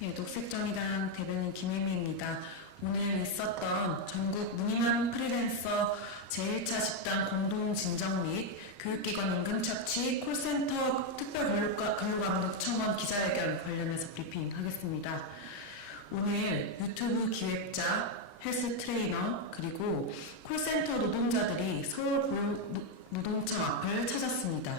네, 녹색정의당 대변인 김혜미입니다. 오늘 있었던 전국 무늬만 프리랜서 제1차 집단 공동 진정 및 교육기관 임금 착취 콜센터 특별 근로가- 근로감독 청원 기자회견 관련해서 브리핑하겠습니다. 오늘 유튜브 기획자, 헬스 트레이너, 그리고 콜센터 노동자들이 서울 노동청 앞을 찾았습니다.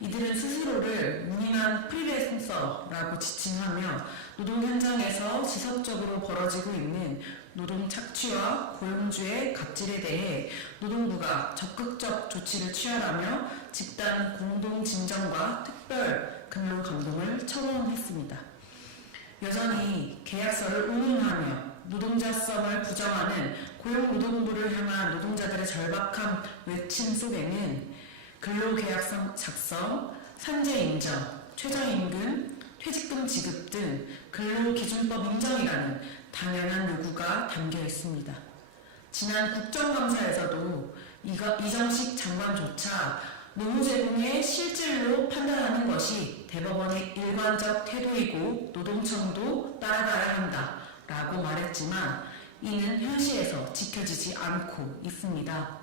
이들은 스스로를 무늬만 프리랜서 라고 지칭하며 노동 현장에서 지속적으로 벌어지고 있는 노동 착취와 고용주의 갑질에 대해 노동부가 적극적 조치를 취하라며 집단 공동 진정과 특별 근로 감독을 청원했습니다. 여전히 계약서를 운운하며 노동자성을 부정하는 고용노동부를 향한 노동자들의 절박한 외침 속에는 근로계약서 작성, 산재 인정, 최저임금, 퇴직금 지급 등 근로기준법 인정이라는 당연한 요구가 담겨 있습니다. 지난 국정감사에서도 이정식 장관조차 노무 제공의 실질로 판단하는 것이 대법원의 일관적 태도이고 노동청도 따라가야 한다 라고 말했지만 이는 현실에서 지켜지지 않고 있습니다.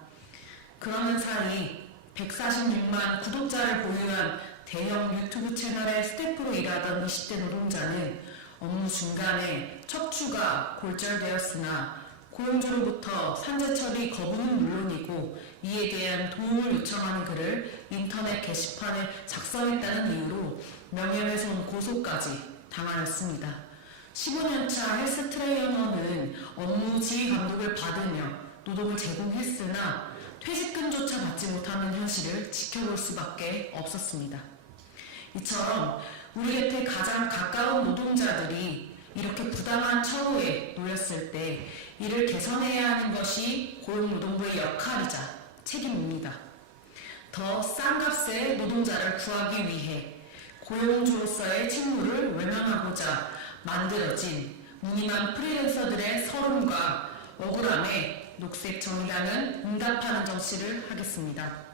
그러는 사이 146만 구독자를 보유한 대형 유튜브 채널의 스태프로 일하던 20대 노동자는 업무 중간에 척추가 골절되었으나 고용주로부터 산재 처리 거부는 물론이고 이에 대한 도움을 요청하는 글을 인터넷 게시판에 작성했다는 이유로 명예훼손 고소까지 당하였습니다. 15년차 헬스 트레이너는 업무 지휘 감독을 받으며 노동을 제공했으나 퇴직금조차 받지 못하는 현실을 지켜볼 수밖에 없었습니다. 이처럼 우리 곁에 가장 가까운 노동자들이 이렇게 부당한 처우에 놓였을 때 이를 개선해야 하는 것이 고용노동부의 역할이자 책임입니다. 더 싼 값의 노동자를 구하기 위해 고용주로서의 책무를 외면하고자 만들어진 무늬만 프리랜서들의 서름과 억울함에 녹색 정의당은 응답하는 정치를 하겠습니다.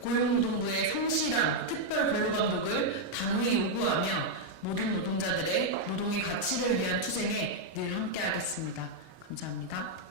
고용노동부의 성실한 특별 근로감독을 당위 요구하며 모든 노동의 가치를 위한 투쟁에 늘 함께하겠습니다. 감사합니다.